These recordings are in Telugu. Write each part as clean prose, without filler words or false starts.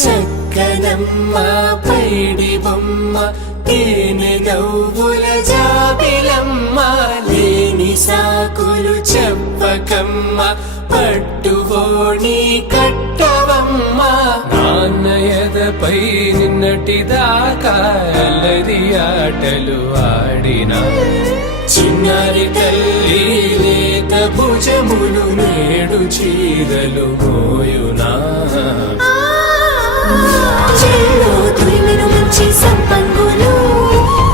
చక్కనమ్మ పైడి బొమ్మ తేనె నవ్వుల జాబిలమ్మ లేని సాకులు చెప్పకమ్మ పట్టువోణి కట్టవమ్మ నాన్నయదపై నిన్నటిదాకా అల్లరి ఆటలు ఆడినా చిన్నారి తల్లి లేత భుజములు నేడు చీరలు మోయునా చెల్లో తురిమిన మంచి సంపంగులు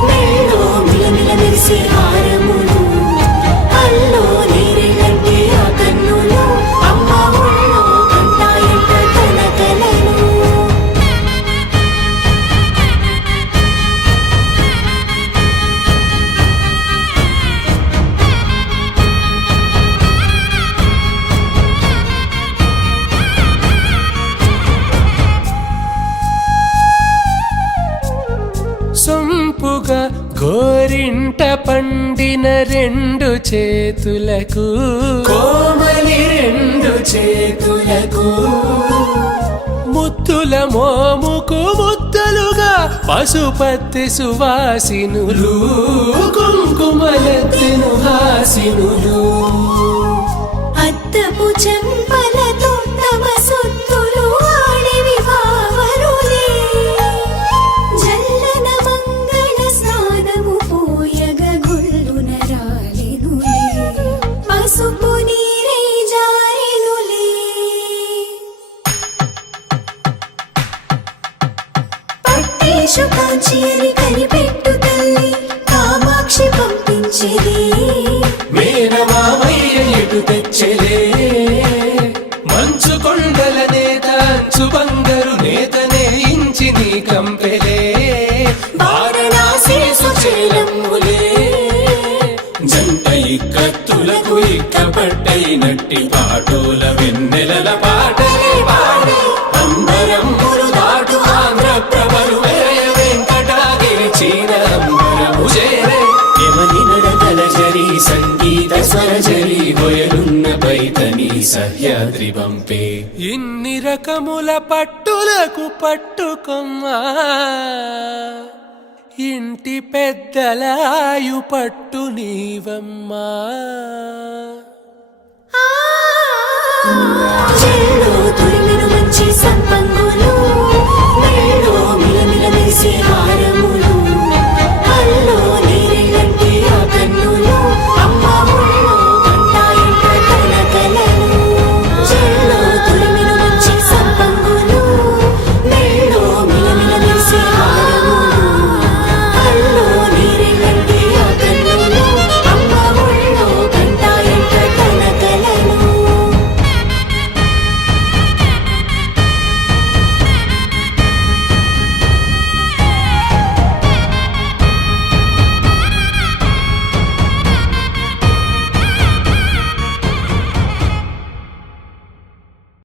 మెల్లో మిలమిల మెరిసే హారములు అల్లో నీరెళ్ళంటే ఆ కన్నులు అమ్మ ఒళ్ళో కంటాయంట తన కలలు సొంపుగా గోరింట పండిన రెండు చేతులకు కోమలి రెండు చేతులకు ముద్దుల మోముకు ముద్దలుగా పశుపతి సువాసినులు కుంకుమలెత్తిను హాసినులు అద్దపు చెంపలతో తమ సొత్తులు ఆడివి బావరులే జల్లన మంగళ స్నానము పోయగ గొల్లున రాలినులే పసుపు నీరే జారినులే పట్టేశు కాంచి అని కనిపెట్టు తల్లి కామాక్షి పంపించేది మేనమామయ్య ఎటు తెచ్చలే మంచు కొండల నేత అంచు బంగారు నేతనే ఇంచి నీ కంపెలే వారణాసి సుచేలమ్ములే జంట ఇక్కత్తులకు ఇక్కపట్టైనట్టి పాటోల వెన్నెలల పాటలే పాడే అంబరమ్ములు దాటు ఆంధ్ర ప్రభలు వెరయ వెంకటాగిరి చీన అంబరము చేరే యమని నడకల జరి సంగీత స్వరజరి హొయలున్న పైతని సహ్యాద్రి పంపే ఇన్ని రకముల పట్టులకు పట్టుకొమ్మా ఇంటి పెద్దలాయు పట్టు నీవమ్మా.